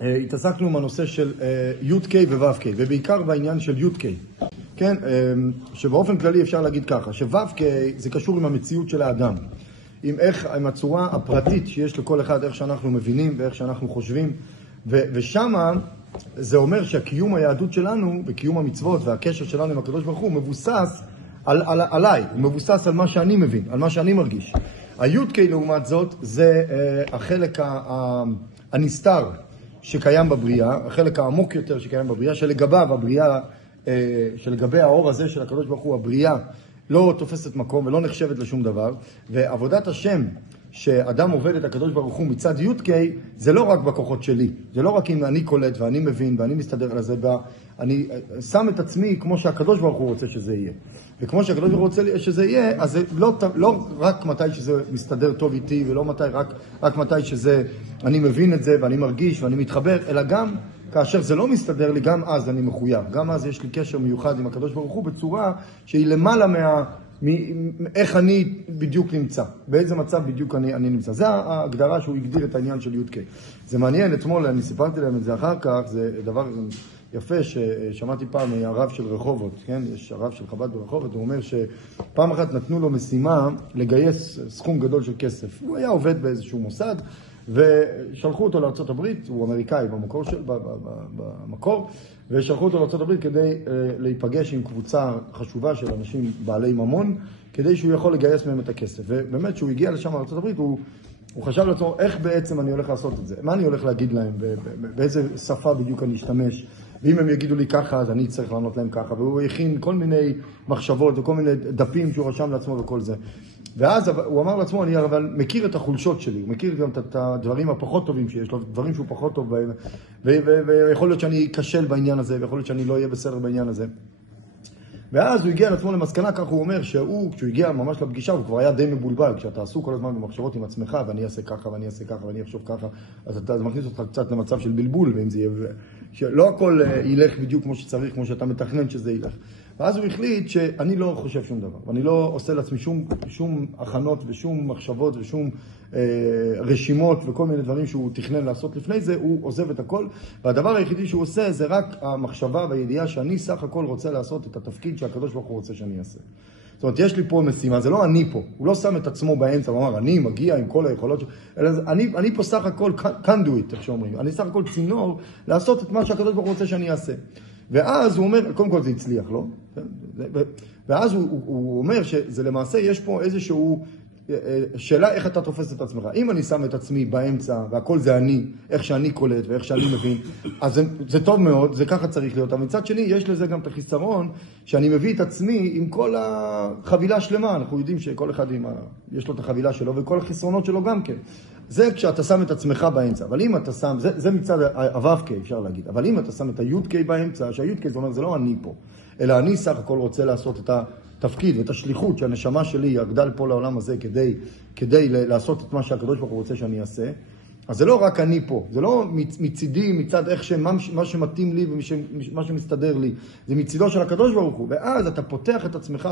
התעסקנו עם הנושא של י'-K וו'-K, ובעיקר בעניין של י'-K. כן, שבאופן כללי אפשר להגיד ככה, שו'-K זה קשור עם המציאות של האדם. עם הצורה הפרטית שיש לכל אחד, איך שאנחנו מבינים ואיך שאנחנו חושבים. ושמה זה אומר שהקיום היהדות שלנו, וקיום המצוות והקשר שלנו עם הקדוש ברוך הוא, מבוסס עליי, הוא מבוסס על מה שאני מבין, על מה שאני מרגיש. ה-י'-K לעומת זאת זה החלק הנסתר שקיים בבריאה, החלק העמוק יותר שקיים בבריאה, שלגביו הבריאה, שלגבי האור הזה של הקדוש ברוך הוא, הבריאה לא תופסת מקום ולא נחשבת לשום דבר, ועבודת השם שאדם עובד את הקדוש ברוך הוא מצד י'-K, זה לא רק בכוחות שלי, זה לא רק אם אני קולט ואני מבין ואני מסתדר על זה, אני שם את עצמי כמו שהקדוש ברוך הוא רוצה שזה יהיה. וכמו שהקדוש ברוך הוא רוצה שזה יהיה, אז זה לא רק מתי שזה מסתדר טוב איתי, ולא רק מתי שזה, אני מבין את זה ואני מרגיש ואני מתחבר, אלא גם כאשר זה לא מסתדר לי, גם אז אני מחויב. גם אז יש לי קשר מיוחד עם הקדוש ברוך הוא בצורה שהיא למעלה איך אני בדיוק נמצא, באיזה מצב בדיוק אני נמצא. זה ההגדרה שהוא הגדיר את העניין של י'-K. זה מעניין, אתמול אני סיפרתי להם את זה אחר כך, זה דבר יפה ששמעתי פעם מהרב של רחובות, כן? יש הרב של חב"ד ברחובות, הוא אומר שפעם אחת נתנו לו משימה לגייס סכום גדול של כסף. הוא היה עובד באיזשהו מוסד, ושלחו אותו לארצות הברית, הוא אמריקאי במקור, ושלחו אותו לארצות הברית כדי להיפגש עם קבוצה חשובה של אנשים בעלי ממון, כדי שהוא יכול לגייס מהם את הכסף. ובאמת, שהוא הגיע לשם לארצות הברית, הוא חשב לעצמו, איך בעצם אני הולך לעשות את זה? מה אני הולך להגיד להם? באיזה שפה בדיוק אני אשתמש? ואם הם יגידו לי ככה, אז אני צריך לענות להם ככה. והוא הכין כל מיני מחשבות וכל מיני דפים שהוא רשם לעצמו וכל זה. ואז הוא אמר לעצמו, אני אבל מכיר את החולשות שלי, הוא מכיר גם את הדברים הפחות טובים שיש לו, דברים שהוא פחות טוב בהם, ויכול להיות שאני אכשל בעניין הזה, ויכול להיות שאני לא אהיה בסדר בעניין הזה. ואז הוא הגיע לעצמו למסקנה, כך הוא אומר, כשהוא הגיע ממש לפגישה, הוא כבר היה די מבולבל, כשאתה עסוק כל הזמן במחשבות עם עצמך, ואני אעשה ככה, ואני אעשה ככה, ואני אחשוב ככה, אז אתה מכניס אותך קצת למצב של בלבול, ואם זה יהיה, שלא הכל ילך בדיוק כמו שצריך, כמו שאתה מתכנן שזה ילך. ואז הוא החליט שאני לא חושב שום דבר, ואני לא עושה לעצמי שום הכנות ושום מחשבות ושום רשימות וכל מיני דברים שהוא תכנן לעשות לפני זה, הוא עוזב את הכל, והדבר היחידי שהוא עושה זה רק המחשבה והידיעה שאני סך הכל רוצה לעשות את התפקיד שהקדוש ברוך הוא רוצה שאני אעשה. זאת אומרת, יש לי פה משימה, זה לא אני פה, הוא לא שם את עצמו באמצע, הוא אמר, אני מגיע עם כל היכולות, אלא אני פה סך הכל conduit, איך שאומרים, אני סך הכל צינור לעשות את מה שהקדוש ברוך הוא רוצה שאני אעשה. ואז הוא אומר, קודם כל זה הצליח, לא? ואז הוא אומר שזה למעשה יש פה איזשהו שאלה איך אתה תופס את עצמך. אם אני שם את עצמי באמצע, והכל זה אני, איך שאני קולט ואיך שאני מבין, אז זה טוב מאוד, זה ככה צריך להיות. אבל מצד שני, יש לזה גם את החיסרון, שאני מביא את עצמי עם כל החבילה שלמה. אנחנו יודעים שכל אחד יש לו את החבילה שלו, וכל החסרונות שלו גם כן. זה כשאתה שם את עצמך באמצע. אבל אם אתה שם, זה מצד ה-ו'-K, אפשר להגיד. אבל אם אתה שם את ה-י'-K באמצע, שה-י'-K זה אומר, זה לא אני פה, אלא אני סך הכל רוצה לעשות את התפקיד ואת השליחות שהנשמה שלי יגדל פה לעולם הזה כדי לעשות את מה שהקדוש ברוך הוא רוצה שאני אעשה. אז זה לא רק אני פה, זה לא מצידי, מצד איך מה שמתאים לי ומה שמסתדר לי, זה מצידו של הקדוש ברוך הוא. ואז אתה פותח את עצמך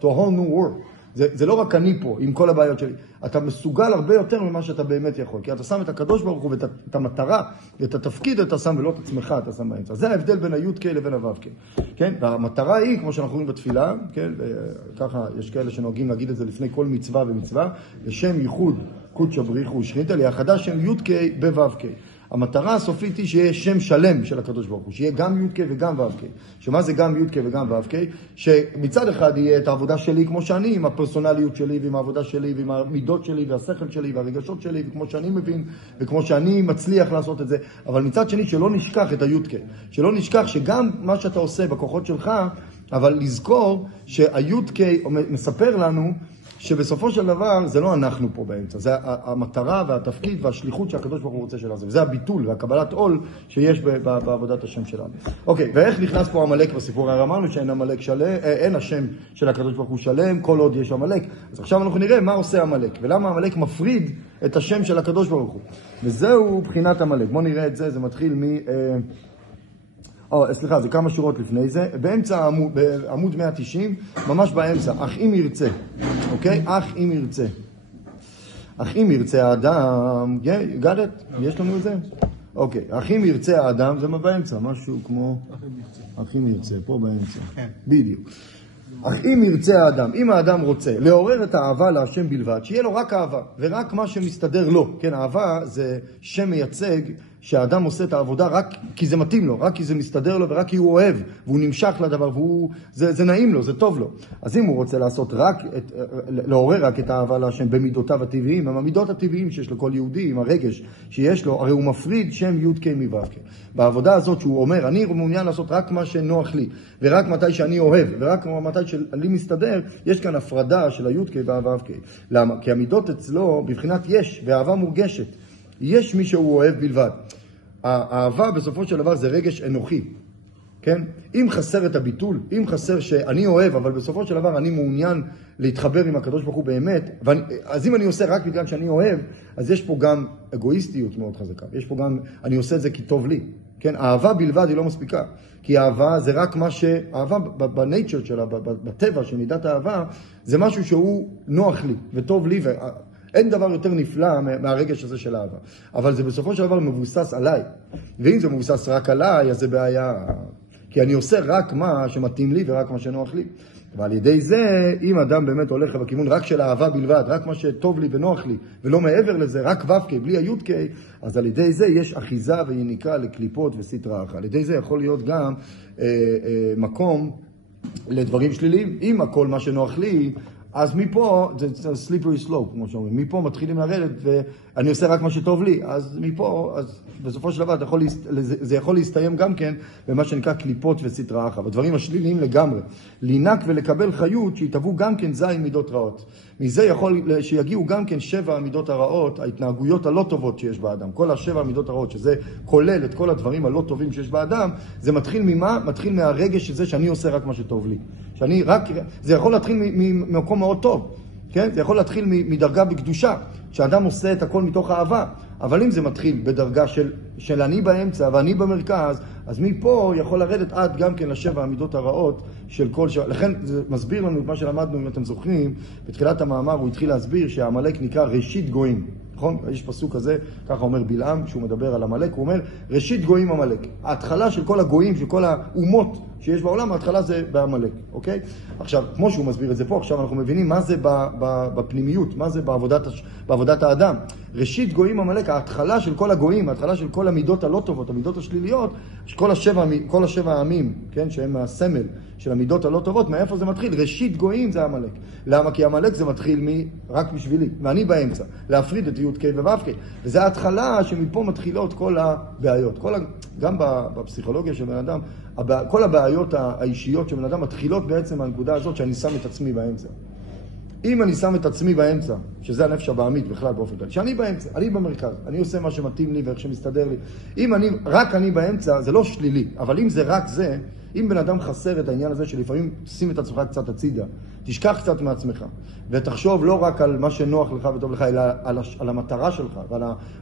to a whole new world. זה לא רק אני פה, עם כל הבעיות שלי. אתה מסוגל הרבה יותר ממה שאתה באמת יכול. כי אתה שם את הקדוש ברוך הוא ואת המטרה ואת התפקיד אתה שם ולא את עצמך אתה שם באמצע. זה ההבדל בין ה-י'-K לבין ה-ו'-K. כן? והמטרה היא, כמו שאנחנו רואים בתפילה, כן? וככה יש כאלה שנוהגים להגיד את זה לפני כל מצווה ומצווה, לשם ייחוד קודשא בריך הוא שכינתא ליחדה שם י'-K ב-ו'-K. המטרה הסופית היא שיהיה שם שלם של הקדוש ברוך הוא, שיהיה גם י'-K וגם ו'-K. שמה זה גם י'-K וגם ו'-K? שמצד אחד יהיה את העבודה שלי כמו שאני, עם הפרסונליות שלי ועם העבודה שלי ועם המידות שלי והשכל שלי והרגשות שלי וכמו שאני מבין וכמו שאני מצליח לעשות את זה. אבל מצד שני שלא נשכח את ה-י'-K. שלא נשכח שגם מה שאתה עושה בכוחות שלך, אבל לזכור שה-י'-K מספר לנו שבסופו של דבר זה לא אנחנו פה באמצע, זה המטרה והתפקיד והשליחות שהקדוש ברוך הוא רוצה שלנו, וזה הביטול והקבלת עול שיש בעבודת השם שלנו. אוקיי, ואיך נכנס פה עמלק בסיפור? הרי אמרנו שאין עמלק שלם, אין השם של הקדוש ברוך הוא שלם, כל עוד יש עמלק. אז עכשיו אנחנו נראה מה עושה עמלק, ולמה עמלק מפריד את השם של הקדוש ברוך הוא. וזהו בחינת עמלק. בואו נראה את זה, זה מתחיל סליחה, זה כמה שורות לפני זה, באמצע בעמוד 190, ממש באמצע, אך אם ירצה, אוקיי? אך אם ירצה. אך אם ירצה האדם, got it? יש לנו את זה? אוקיי, אחים ירצה האדם, זה מה באמצע, משהו כמו... אחים ירצה, פה באמצע. בדיוק. אך אם ירצה האדם, אם האדם רוצה לעורר את האהבה להשם בלבד, שיהיה לו רק אהבה, ורק מה שמסתדר לו. כן, אהבה זה שם מייצג שהאדם עושה את העבודה רק כי זה מתאים לו, רק כי זה מסתדר לו ורק כי הוא אוהב, והוא נמשך לדבר, זה נעים לו, זה טוב לו. אז אם הוא רוצה לעשות לעורר רק את האהבה להשם במידותיו הטבעיים, עם המידות הטבעיים שיש לכל יהודי, עם הרגש שיש לו, הרי הוא מפריד שם י' כ' מו' כ'. בעבודה הזאת שהוא אומר, אני מעוניין לעשות רק מה שנוח לי, ורק מתי שאני אוהב, ורק מתי שלי מסתדר, יש כאן הפרדה של הי' כ' והו' כ'. למה? כי המידות אצלו בבחינת יש, ואהבה מורגשת. יש מי שהוא אוהב בלבד. האהבה בסופו של דבר זה רגש אנוכי, כן? אם חסר את הביטול, אם חסר שאני אוהב, אבל בסופו של דבר אני מעוניין להתחבר עם הקדוש ברוך הוא באמת, אז אם אני עושה רק בגלל שאני אוהב, אז יש פה גם אגואיסטיות מאוד חזקה. יש פה גם, אני עושה את זה כי טוב לי. כן? אהבה בלבד היא לא מספיקה. כי אהבה זה רק מה אהבה בנייצ'ר שלה, בטבע של מידת האהבה, זה משהו שהוא נוח לי וטוב לי, אין דבר יותר נפלא מהרגש הזה של אהבה. אבל זה בסופו של דבר מבוסס עליי. ואם זה מבוסס רק עליי, אז זה בעיה. כי אני עושה רק מה שמתאים לי ורק מה שנוח לי. ועל ידי זה, אם אדם באמת הולך בכיוון רק של אהבה בלבד, רק מה שטוב לי ונוח לי, ולא מעבר לזה, רק ו"ק, בלי הי"ק, אז על ידי זה יש אחיזה ויניקה לקליפות וסטרה אחת. על ידי זה יכול להיות גם מקום לדברים שליליים. אם הכל מה שנוח לי, אז מפה, זה slippery slope, כמו שאומרים, מפה מתחילים לרדת ואני עושה רק מה שטוב לי, אז מפה, אז בסופו של דבר זה יכול להסתיים גם כן במה שנקרא קליפות וסטרה אחת, הדברים השליליים לגמרי. לינק ולקבל חיות שיתהוו גם כן זין מידות רעות. מזה יכול שיגיעו גם כן 7 המידות הרעות, ההתנהגויות הלא טובות שיש באדם. כל 7 המידות הרעות, שזה כולל את כל הדברים הלא טובים שיש באדם, זה מתחיל ממה? מתחיל מהרגש שזה שאני עושה רק מה שטוב לי. זה יכול להתחיל ממקום מאוד טוב, כן? זה יכול להתחיל מדרגה בקדושה, שאדם עושה את הכל מתוך אהבה. אבל אם זה מתחיל בדרגה של אני באמצע ואני במרכז, אז מפה יכול לרדת עד גם כן 7 המידות הרעות של כל לכן זה מסביר לנו את מה שלמדנו, אם אתם זוכרים, בתחילת המאמר הוא התחיל להסביר שהעמלק נקרא ראשית גויים. נכון? יש פסוק כזה, ככה אומר בלעם, שהוא מדבר על עמלק, הוא אומר, ראשית גויים עמלק. ההתחלה של כל הגויים, של כל האומות שיש בעולם, ההתחלה זה בעמלק, אוקיי? עכשיו, כמו שהוא מסביר את זה פה, עכשיו אנחנו מבינים מה זה בפנימיות, מה זה בעבודת האדם. ראשית גויים עמלק, ההתחלה של כל הגויים, ההתחלה של כל המידות הלא טובות, המידות השליליות, כל 7 העמים, כן, שהם הסמל של המידות הלא טובות, מאיפה זה מתחיל? ראשית גויים זה עמלק. למה? כי עמלק זה מתחיל רק בשבילי, ואני באמצע, להפריד את י' כ' וו' כ'. וזה ההתחלה שמפה מתחילות כל הבעיות. גם בפסיכולוגיה של בן אדם, כל הבעיות האישיות של בן אדם מתחילות בעצם מהנקודה הזאת שאני שם את עצמי באמצע. אם אני שם את עצמי באמצע, שזה הנפש הבעמית בכלל באופן כללי, שאני באמצע, אני במרכז, אני עושה מה שמתאים לי ואיך שמסתדר לי. אם רק אני באמצע, זה לא שלילי, אבל אם זה רק זה, אם בן אדם חסר את העניין הזה שלפעמים שים את עצמך קצת הצידה, תשכח קצת מעצמך, ותחשוב לא רק על מה שנוח לך וטוב לך, אלא על המטרה שלך,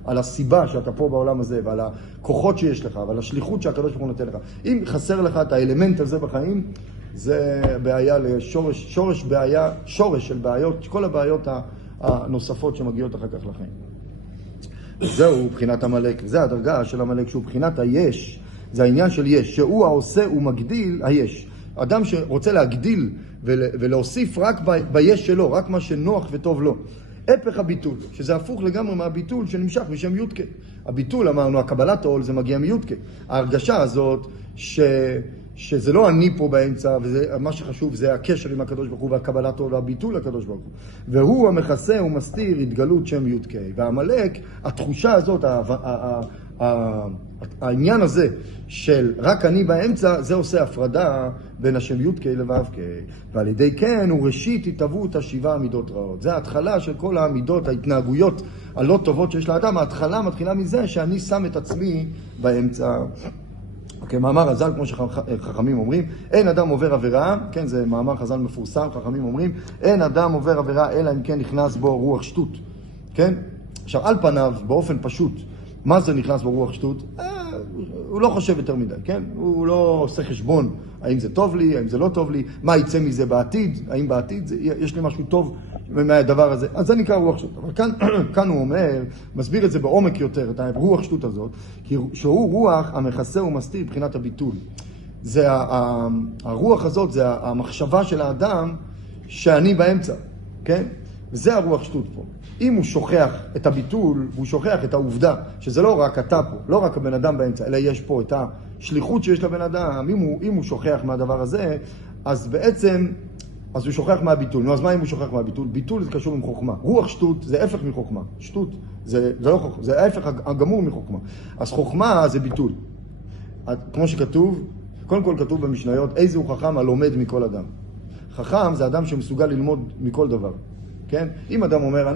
ועל הסיבה שאתה פה בעולם הזה, ועל הכוחות שיש לך, ועל השליחות שהקדוש ברוך הוא נותן לך. אם חסר לך את האלמנט הזה בחיים, זה בעיה שורש של בעיות, כל הבעיות הנוספות שמגיעות אחר כך לחיים. זהו בחינת עמלק, זה הדרגה של עמלק שהוא בחינת היש, זה העניין של יש, שהוא העושה ומגדיל היש. אדם שרוצה להגדיל ולהוסיף רק ביש שלו, רק מה שנוח וטוב לו. הפך הביטול, שזה הפוך לגמרי מהביטול שנמשך משם יודקה. הביטול, אמרנו, הקבלת העול זה מגיע מיודקה. ההרגשה הזאת שזה לא אני פה באמצע, ומה שחשוב זה הקשר עם הקדוש ברוך הוא והקבלת העול והביטול לקדוש ברוך הוא. והוא המכסה ומסתיר התגלות שם יודקה. והעמלק, התחושה הזאת, העניין הזה של רק אני באמצע, זה עושה הפרדה בין השם י' כ' לו' כ', ועל ידי כן הוא ראשית התהוו את 7 המידות רעות. זה ההתחלה של כל המידות, ההתנהגויות הלא טובות שיש לאדם. ההתחלה מתחילה מזה שאני שם את עצמי באמצע. מאמר חז"ל, כמו שחכמים אומרים, אין אדם עובר עבירה, כן, זה מאמר חז"ל מפורסם, חכמים אומרים, אין אדם עובר עבירה אלא אם כן נכנס בו רוח שטות, כן? עכשיו, על פניו, באופן פשוט, מה זה נכנס בו רוח שטות? הוא לא חושב יותר מדי, כן? הוא לא עושה חשבון, האם זה טוב לי, האם זה לא טוב לי, מה יצא מזה בעתיד, האם בעתיד יש לי משהו טוב מהדבר הזה. אז זה נקרא רוח שטות. אבל כאן הוא אומר, מסביר את זה בעומק יותר, את הרוח שטות הזאת, כי שהוא רוח המכסה ומסתיר מבחינת הביטול. זה הרוח הזאת, זה המחשבה של האדם שאני באמצע, כן? וזה הרוח שטות פה. אם הוא שוכח את הביטול, הוא שוכח את העובדה, שזה לא רק אתה פה, לא רק הבן אדם באמצע, אלא יש פה את השליחות שיש לבן אדם. אם הוא שוכח מהדבר הזה, אז בעצם, אז הוא שוכח מהביטול. נו, אז מה אם הוא שוכח מהביטול? ביטול זה קשור עם חוכמה. רוח שטות זה הפך מחוכמה. שטות זה לא חוכמה, זה ההפך הגמור מחוכמה. אז חוכמה זה ביטול. כמו שכתוב, קודם כל כתוב במשניות, איזה הוא חכם הלומד מכל אדם. חכם זה אדם שמסוגל ללמוד מכל דבר. כן? אם אדם אומר,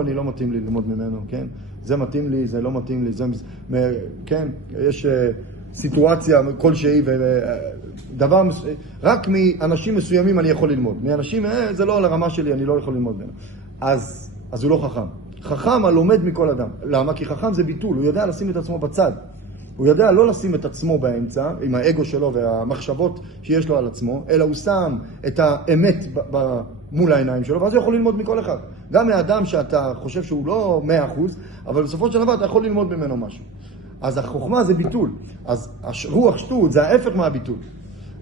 אני לא מתאים לי ללמוד ממנו, כן? זה מתאים לי, זה לא מתאים לי, כן? יש סיטואציה כלשהי, רק מאנשים מסוימים אני יכול ללמוד. מאנשים, זה לא על הרמה שלי, אני לא יכול ללמוד ממנו. אז הוא לא חכם. חכם הלומד מכל אדם. למה? כי חכם זה ביטול, הוא יודע לשים את עצמו בצד. הוא יודע לא לשים את עצמו באמצע, עם האגו שלו והמחשבות שיש לו על עצמו, אלא הוא שם את האמת מול העיניים שלו, ואז הוא יכול ללמוד מכל אחד. גם מהאדם שאתה חושב שהוא לא 100%, אבל בסופו של דבר אתה יכול ללמוד ממנו משהו. אז החוכמה זה ביטול. אז רוח שטות זה ההפך מהביטול.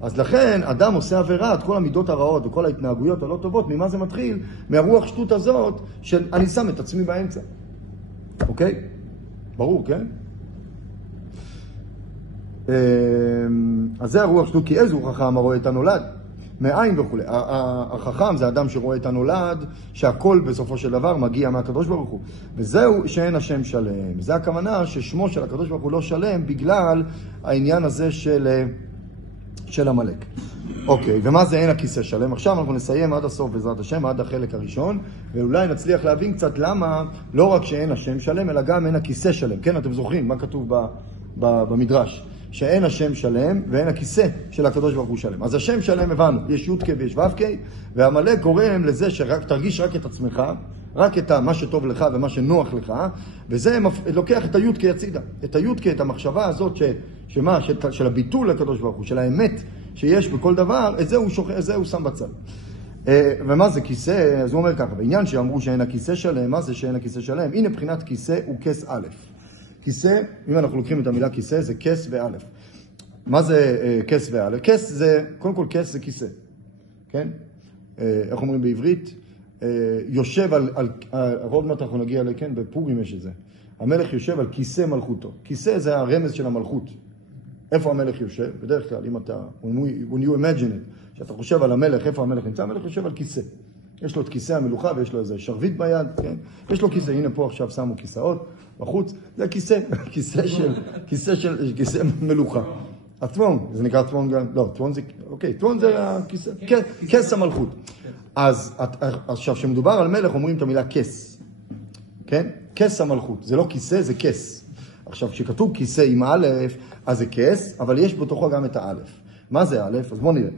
אז לכן אדם עושה עבירה, את כל המידות הרעות וכל ההתנהגויות הלא טובות, ממה זה מתחיל? מהרוח שטות הזאת של אני שם את עצמי באמצע. אוקיי? ברור, כן? אז זה הרוח שטות, כי איזה הוא חכם הרואה את הנולד? מאין וכו'. החכם זה אדם שרואה את הנולד, שהכל בסופו של דבר מגיע מהקדוש ברוך הוא. וזהו שאין השם שלם. זה הכוונה ששמו של הקדוש ברוך הוא לא שלם, בגלל העניין הזה של המלאק. אוקיי, ומה זה אין הכיסא שלם? עכשיו אנחנו נסיים עד הסוף בעזרת השם, עד החלק הראשון, ואולי נצליח להבין קצת למה לא רק שאין השם שלם, אלא גם אין הכיסא שלם. כן, אתם זוכרים מה כתוב במדרש? שאין השם שלם ואין הכיסא של הקדוש ברוך הוא שלם. אז השם שלם הבנו, יש י' כ' ויש ו' כ', והמלאק גורם לזה שרק תרגיש רק את עצמך, רק את מה שטוב לך ומה שנוח לך, וזה לוקח את הי' כ' הצידה. את הי' כ', את המחשבה הזאת של הביטול לקדוש ברוך הוא, של האמת שיש בכל דבר, את זה הוא שם בצד. ומה זה כיסא? אז הוא אומר ככה, בעניין שאמרו שאין הכיסא שלם, מה זה שאין הכיסא שלם? הנה בחינת כיסא הוא כס א'. כיסא, אם אנחנו לוקחים את המילה כיסא, זה כס ואלף. מה זה כס ואלף? כס זה, קודם כל כס זה כיסא. כן? איך אומרים בעברית? יושב על עוד מעט אנחנו נגיע לכן, בפורים יש את זה. המלך יושב על כיסא מלכותו. כיסא זה הרמז של המלכות. איפה המלך יושב? בדרך כלל, אם אתה, when you imagine it, שאתה חושב על המלך, איפה המלך נמצא? המלך יושב על כיסא. יש לו את כיסא המלוכה ויש לו איזה שרביט ביד, כן? יש לו כיסא, הנה פה עכשיו שמו כיסאות בחוץ, זה כיסא, כיסא מלוכה. הטבון, זה נקרא טבון גם, לא, טבון זה, אוקיי, טבון זה הכיסא, כס המלכות. אז עכשיו, כשמדובר על מלך, אומרים את המילה כס, כן? כס המלכות, זה לא כיסא, זה כס. עכשיו, כשכתוב כיסא עם א', אז זה כס, אבל יש בתוכו גם את האלף. מה זה א'? אז בואו נראה.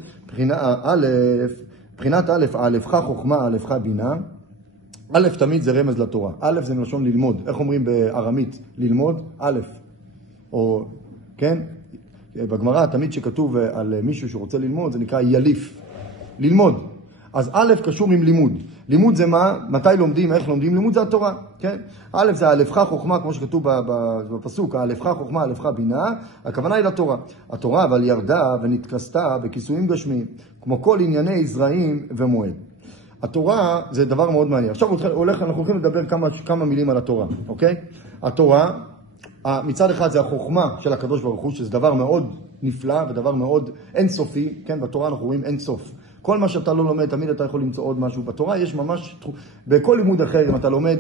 מבחינת א', א', חוכמה, א', בינה. א' תמיד זה רמז לתורה. א' זה מלשון ללמוד. איך אומרים בארמית? ללמוד? א'. או, כן? בגמרא תמיד שכתוב על מישהו שרוצה ללמוד, זה נקרא יליף. ללמוד. אז א' קשור עם לימוד. לימוד זה מה? מתי לומדים? איך לומדים? לימוד זה התורה. כן? א' זה א' חוכמה, כמו שכתוב בפסוק, א' חוכמה, א' בינה. הכוונה היא לתורה. התורה אבל ירדה ונתכסתה בכיסויים גשמיים, כמו כל ענייני זרעים ומועד. התורה זה דבר מאוד מעניין. עכשיו אנחנו הולכים לדבר כמה מילים על התורה, אוקיי? התורה, מצד אחד זה החוכמה של הקדוש ברוך הוא, שזה דבר מאוד נפלא ודבר מאוד אינסופי, כן? בתורה אנחנו רואים אינסוף. כל מה שאתה לא לומד, תמיד אתה יכול למצוא עוד משהו. בתורה יש ממש, בכל לימוד אחר, אם אתה לומד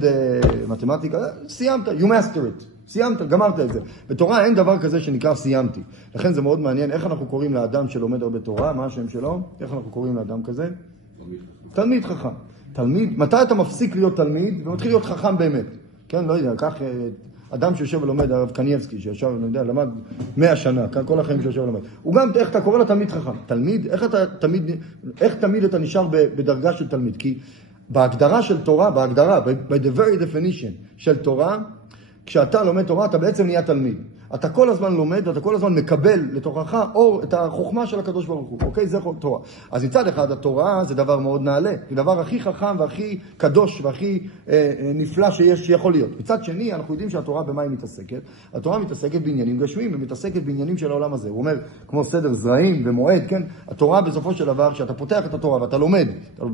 מתמטיקה, סיימת, you master it. סיימת, גמרת את זה. בתורה אין דבר כזה שנקרא סיימתי. לכן זה מאוד מעניין. איך אנחנו קוראים לאדם שלומד הרבה תורה? מה השם שלו? איך אנחנו קוראים לאדם כזה? תלמיד חכם. תלמיד, מתי אתה מפסיק להיות תלמיד ומתחיל להיות חכם באמת? כן, לא יודע, כך אדם שיושב ולומד, הרב קניאבסקי, שישב, אני יודע, למד 100 שנה, כל החיים שיושב ולומד. הוא גם, איך אתה קורא לתלמיד חכם? תלמיד, איך תמיד אתה נשאר בדרגה של תלמיד? כי בהגדרה של תורה, בהגדרה, by the very definition של תורה, כשאתה לומד תורה, אתה בעצם נהיה תלמיד. אתה כל הזמן לומד, ואתה כל הזמן מקבל לתוכך אור את החוכמה של הקדוש ברוך הוא, אוקיי? זה תורה. אז מצד אחד התורה זה דבר מאוד נעלה, זה דבר הכי חכם והכי קדוש והכי נפלא שיכול להיות. מצד שני, אנחנו יודעים שהתורה במה היא מתעסקת? התורה מתעסקת בעניינים גשמיים, ומתעסקת בעניינים של העולם הזה. הוא אומר, כמו סדר זרעים ומועד, כן? התורה בסופו של דבר, כשאתה פותח את התורה ואתה לומד, אתה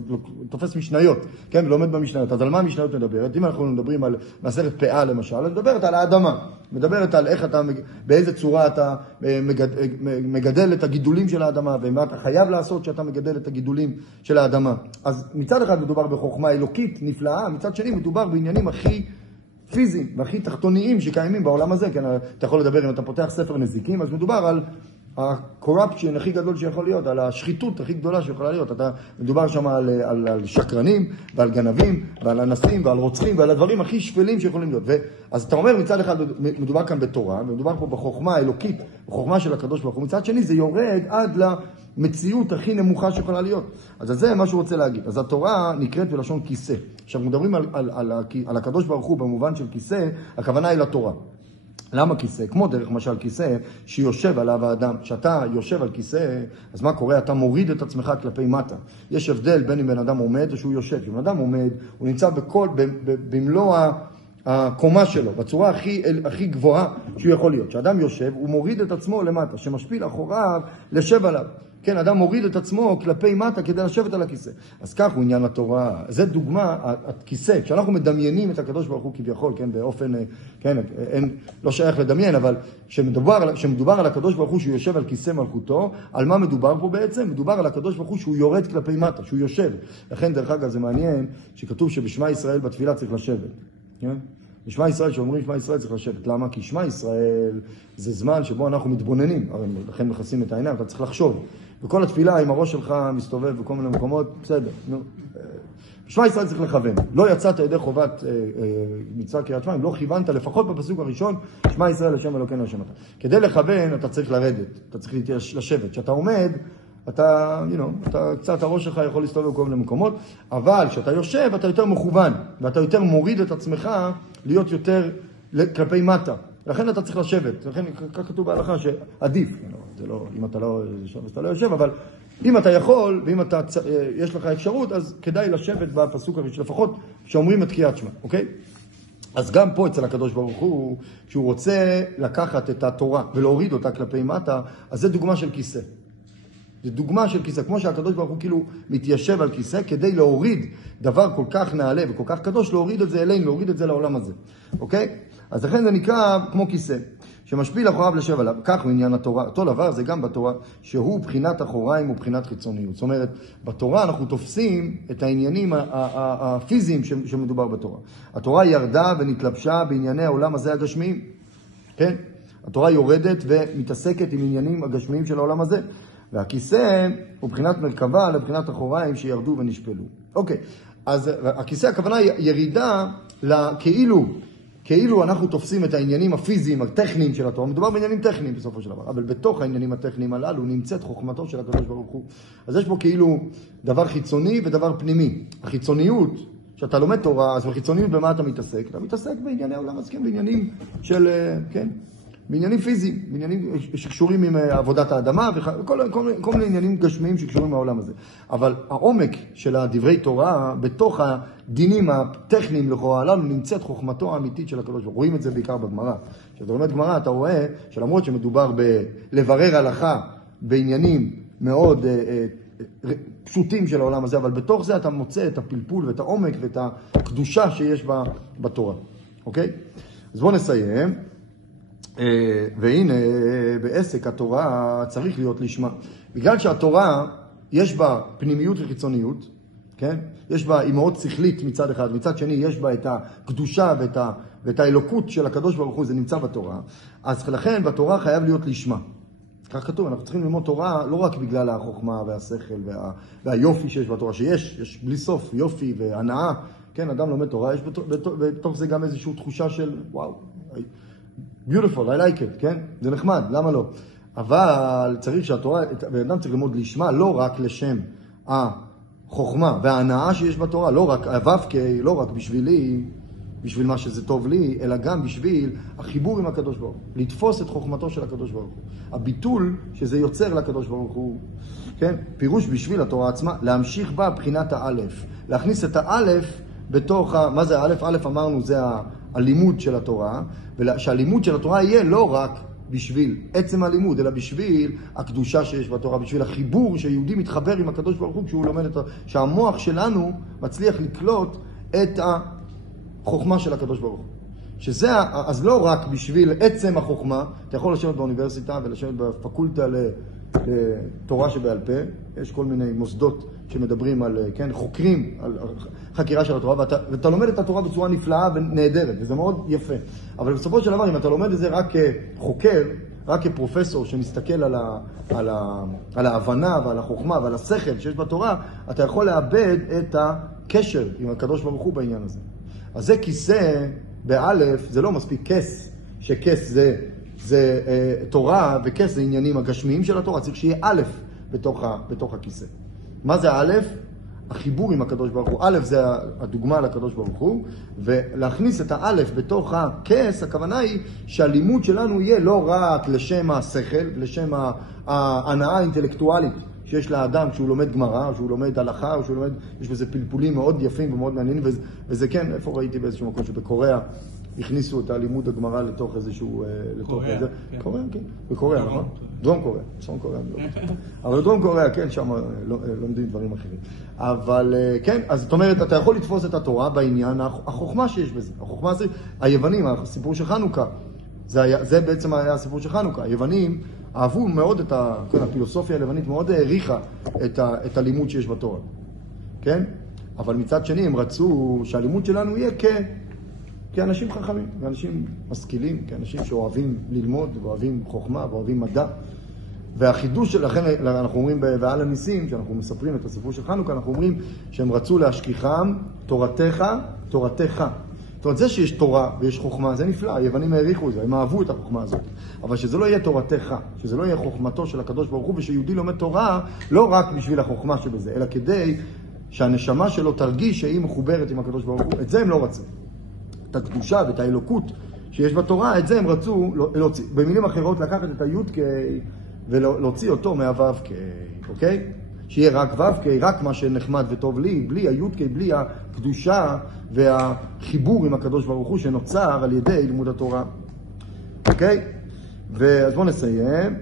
תופס משניות, כן? לומד במשניות. אז על מה המשניות מדברת? אם אנחנו מדברים על מסכת פאה למשל, מדברת על האדמה. מדברת על איך אתה, באיזה צורה אתה מגדל את הגידולים של האדמה, ומה אתה חייב לעשות שאתה מגדל את הגידולים של האדמה. אז מצד אחד מדובר בחוכמה אלוקית נפלאה, מצד שני מדובר בעניינים הכי פיזיים והכי תחתוניים שקיימים בעולם הזה. כן, אתה יכול לדבר, אם אתה פותח ספר נזיקים, אז מדובר על הקורפצ'ן הכי גדול שיכול להיות, על השחיתות הכי גדולה שיכולה להיות. מדובר שם על שקרנים ועל גנבים ועל אנסים ועל רוצחים ועל הדברים הכי שפלים שיכולים להיות. אז אתה אומר מצד אחד מדובר כאן בתורה, ומדובר פה בחוכמה האלוקית, בחוכמה של הקדוש ברוך הוא. מצד שני זה יורד עד למציאות הכי נמוכה שיכולה להיות. אז זה מה שהוא רוצה להגיד. אז התורה נקראת בלשון כיסא. עכשיו מדברים על הקדוש ברוך הוא במובן של כיסא, הכוונה היא לתורה. למה כיסא? כמו דרך משל כיסא שיושב עליו האדם. כשאתה יושב על כיסא, אז מה קורה? אתה מוריד את עצמך כלפי מטה. יש הבדל בין אם בן אדם עומד או שהוא יושב. כשבן אדם עומד, הוא נמצא במלוא הקומה שלו, בצורה הכי גבוהה שהוא יכול להיות. כשאדם יושב, הוא מוריד את עצמו למטה, שמשפיל אחוריו לשב עליו. כן, אדם מוריד את עצמו כלפי מטה כדי לשבת על הכיסא. אז כך הוא עניין התורה. זה דוגמה, הכיסא. כשאנחנו מדמיינים את הקדוש ברוך הוא כביכול, כן, באופן, כן, לא שייך לדמיין, אבל כשמדובר על הקדוש ברוך הוא שהוא יושב על כיסא מלכותו, על מה מדובר פה בעצם? מדובר על הקדוש ברוך הוא שהוא יורד כלפי מטה, שהוא יושב. לכן, דרך אגב, זה מעניין שכתוב שבשמה ישראל בתפילה צריך לשבת. כן? בשמה ישראל, שאומרים שמה ישראל צריך לשבת. למה? כי שמה ישראל זה זמן שבו אנחנו מתבוננים. לכן מכסים את העיניים, אתה צריך לחשוב. וכל התפילה עם הראש שלך מסתובב בכל מיני מקומות, בסדר. בשמה ישראל צריך לכוון. לא יצאת ידי חובת מצווה קריאת שמע, אם לא כיוונת לפחות בפסוק הראשון, שמה ישראל השם אלוקינו השם אתה. כדי לכוון אתה צריך לרדת, אתה צריך לשבת. כשאתה עומד, אתה קצת הראש שלך יכול להסתובב בכל מיני מקומות, אבל כשאתה יושב אתה יותר מכוון, ואתה יותר מוריד את עצמך להיות יותר כלפי מטה. לכן אתה צריך לשבת. לכן כתוב בהלכה שעדיף. זה לא, אם אתה לא יושב, אז אתה לא יושב, אבל אם אתה יכול, ואם יש לך אפשרות, אז כדאי לשבת בפסוק הראשון, לפחות שאומרים את קריאת שמע, אוקיי? אז גם פה אצל הקדוש ברוך הוא, כשהוא רוצה לקחת את התורה ולהוריד אותה כלפי מטה, אז זה דוגמה של כיסא. זה דוגמה של כיסא, כמו שהקדוש ברוך הוא כאילו מתיישב על כיסא, כדי להוריד דבר כל כך נעלה וכל כך קדוש, להוריד את זה אלינו, להוריד את זה לעולם הזה. אוקיי? אז לכן זה נקרא כמו כיסא, שמשפיל אחוריו לשב עליו. כך הוא עניין התורה. אותו דבר זה גם בתורה, שהוא בחינת אחוריים ובחינת חיצוניות. זאת אומרת, בתורה אנחנו תופסים את העניינים הפיזיים שמדובר בתורה. התורה ירדה ונתלבשה בענייני העולם הזה הגשמיים. כן? התורה יורדת ומתעסקת עם עניינים הגשמיים של העולם הזה. והכיסא הוא בחינת מרכבה לבחינת אחוריים שירדו ונשפלו. אוקיי, אז הכיסא הכוונה ירידה כאילו אנחנו תופסים את העניינים הפיזיים, הטכניים של התורה. מדובר בעניינים טכניים בסופו של דבר, אבל בתוך העניינים הטכניים הללו נמצאת חוכמתו של הקדוש ברוך הוא. אז יש פה כאילו דבר חיצוני ודבר פנימי. החיצוניות, שאתה לומד תורה, אז בחיצוניות במה אתה מתעסק? אתה מתעסק בענייני העולם, אז כן, בעניינים של, כן, בעניינים פיזיים, בעניינים שקשורים עם עבודת האדמה, וכל מיני עניינים גשמיים שקשורים מהעולם הזה. אבל העומק של הדברי תורה, בתוך הדינים הטכניים לכאורה הללו, נמצאת חוכמתו האמיתית של הקדוש ברוך הוא. רואים את זה בעיקר בגמרא. כשאתה לומד גמרא, אתה רואה שלמרות שמדובר בלברר הלכה בעניינים מאוד פשוטים של העולם הזה, אבל בתוך זה אתה מוצא את הפלפול ואת העומק ואת הקדושה שיש בתורה. אוקיי? אז בואו נסיים. והנה בעסק התורה צריך להיות לשמה. בגלל שהתורה יש בה פנימיות וחיצוניות, כן? יש בה, היא מאוד שכלית מצד אחד, מצד שני יש בה את הקדושה ואת האלוקות של הקדוש ברוך הוא, זה נמצא בתורה. אז לכן בתורה חייב להיות לשמה. כך כתוב, אנחנו צריכים ללמוד תורה לא רק בגלל החוכמה והשכל והיופי שיש בתורה, שיש בלי סוף יופי והנאה. כן, אדם לומד תורה, יש בתוך זה גם איזושהי תחושה של וואו, beautiful, I like it, כן? זה נחמד, למה לא? אבל צריך שהתורה, האדם צריך ללמוד לשמה, לא רק לשם החוכמה וההנאה שיש בתורה, לא רק אבבקי, לא רק בשבילי, בשביל מה שזה טוב לי, אלא גם בשביל החיבור עם הקדוש ברוך הוא. לתפוס את חוכמתו של הקדוש ברוך הוא. הביטול שזה יוצר לקדוש ברוך הוא. כן? פירוש בשביל התורה עצמה, להמשיך בה בחינת האלף. להכניס את האלף בתוך מה זה האלף? אלף אמרנו זה הלימוד של התורה, ושהלימוד של התורה יהיה לא רק בשביל עצם הלימוד, אלא בשביל הקדושה שיש בתורה, בשביל החיבור שיהודי מתחבר עם הקדוש ברוך הוא כשהוא לומד שהמוח שלנו מצליח לקלוט את החוכמה של הקדוש ברוך הוא. שזה, אז לא רק בשביל עצם החוכמה, אתה יכול לשבת באוניברסיטה ולשבת בפקולטה לתורה שבעל פה, יש כל מיני מוסדות שמדברים על, כן, חוקרים, על חקירה של התורה, ואתה לומד את התורה בצורה נפלאה ונהדרת, וזה מאוד יפה. אבל בסופו של דבר, אם אתה לומד את זה רק כחוקר, רק כפרופסור שמסתכל על ההבנה ועל החוכמה ועל השכל שיש בתורה, אתה יכול לאבד את הקשר עם הקדוש ברוך הוא בעניין הזה. אז זה כיסא באלף, זה לא מספיק כס, שכס זה תורה, וכס זה עניינים הגשמיים של התורה, צריך שיהיה א' בתוך הכיסא. מה זה א'? החיבור עם הקדוש ברוך הוא. א' זה הדוגמה לקדוש ברוך הוא, ולהכניס את הא' בתוך הכס, הכוונה היא שהלימוד שלנו יהיה לא רק לשם השכל, לשם ההנאה האינטלקטואלית שיש לאדם כשהוא לומד גמרא, או שהוא לומד הלכה, או שהוא לומד, יש בזה פלפולים מאוד יפים ומאוד מעניינים, וזה כן, איפה ראיתי באיזשהו מקום שבקוריאה הכניסו את הלימוד הגמרא לתוך איזשהו, קוריאה, קוריאה, כן, בקוריאה, נכון? דרום קוריאה, צפון קוריאה, אבל דרום קוריאה, כן, שם לומדים דברים אחרים. אבל כן, אז זאת אומרת, אתה יכול לתפוס את התורה בעניין החוכמה שיש בזה. החוכמה זה, היוונים, הסיפור של חנוכה, זה בעצם היה הסיפור של חנוכה. היוונים אהבו מאוד את הפילוסופיה היוונית, מאוד העריכה את הלימוד שיש בתורה. כן? אבל מצד שני הם רצו שהלימוד שלנו יהיה כאנשים חכמים, כאנשים משכילים, כאנשים שאוהבים ללמוד, ואוהבים חוכמה, ואוהבים מדע. והחידוש שלכן, אנחנו אומרים בעל הניסים, כשאנחנו מספרים את הסיפור של חנוכה, אנחנו אומרים שהם רצו להשכיחם תורתך, תורתך. זאת אומרת, זה שיש תורה ויש חוכמה, זה נפלא, היוונים העריכו את זה, הם אהבו את החוכמה הזאת. אבל שזה לא יהיה תורתך, שזה לא יהיה חוכמתו של הקדוש ברוך הוא, ושיהודי לומד תורה לא רק בשביל החוכמה שבזה, אלא כדי שהנשמה שלו תרגיש שהיא מחוברת עם הקדוש ברוך הוא. את זה הם לא רצו. את הקדושה ואת האלוקות שיש בתורה, את זה הם רצו להוציא. במילים אחרות, לקחת את הי"ק ולהוציא אותו מהו"ק, אוקיי? שיהיה רק ו"ק, רק מה שנחמד וטוב לי, בלי הי"ק, בלי הקדושה והחיבור עם הקדוש ברוך הוא שנוצר על ידי לימוד התורה. אוקיי? אז בואו נסיים.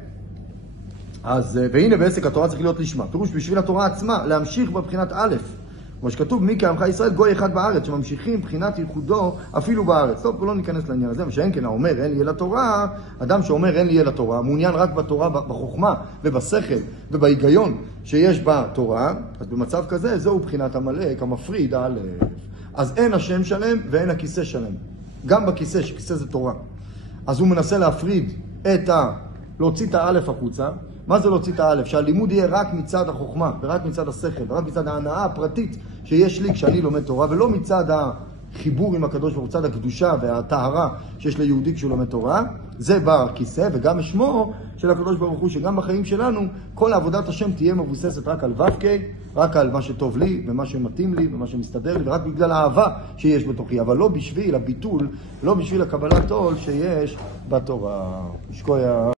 אז, והנה בעסק התורה צריך להיות לשמה. פירוש בשביל התורה עצמה, להמשיך בבחינת א', כמו שכתוב, מי כעמך ישראל גוי אחד בארץ, שממשיכים בחינת ייחודו אפילו בארץ. טוב, לא ניכנס לעניין הזה, ושאין כן האומר אין לי אלא תורה, אדם שאומר אין לי אלא תורה, מעוניין רק בתורה, בחוכמה ובשכל ובהיגיון שיש בתורה, אז במצב כזה, זהו בחינת המלאק, המפריד, א'. אז אין השם שלם ואין הכיסא שלם. גם בכיסא, שכיסא זה תורה. אז הוא מנסה להפריד להוציא את האלף החוצה. מה זה להוציא את האלף? שהלימוד יהיה רק מצד החוכמה, ורק מצד השכל, ורק מצד ההנאה הפרטית שיש לי כשאני לומד תורה, ולא מצד החיבור עם הקדוש ברוך הוא, מצד הקדושה והטהרה שיש ליהודי כשהוא לומד תורה. זה בכיסא, וגם שמו של הקדוש ברוך הוא, שגם בחיים שלנו, כל עבודת השם תהיה מבוססת רק על ו"ק, רק על מה שטוב לי, ומה שמתאים לי, ומה שמסתדר לי, ורק בגלל האהבה שיש בתוכי, אבל לא בשביל הביטול, לא בשביל הקבלת עול שיש בתורה. משקויה.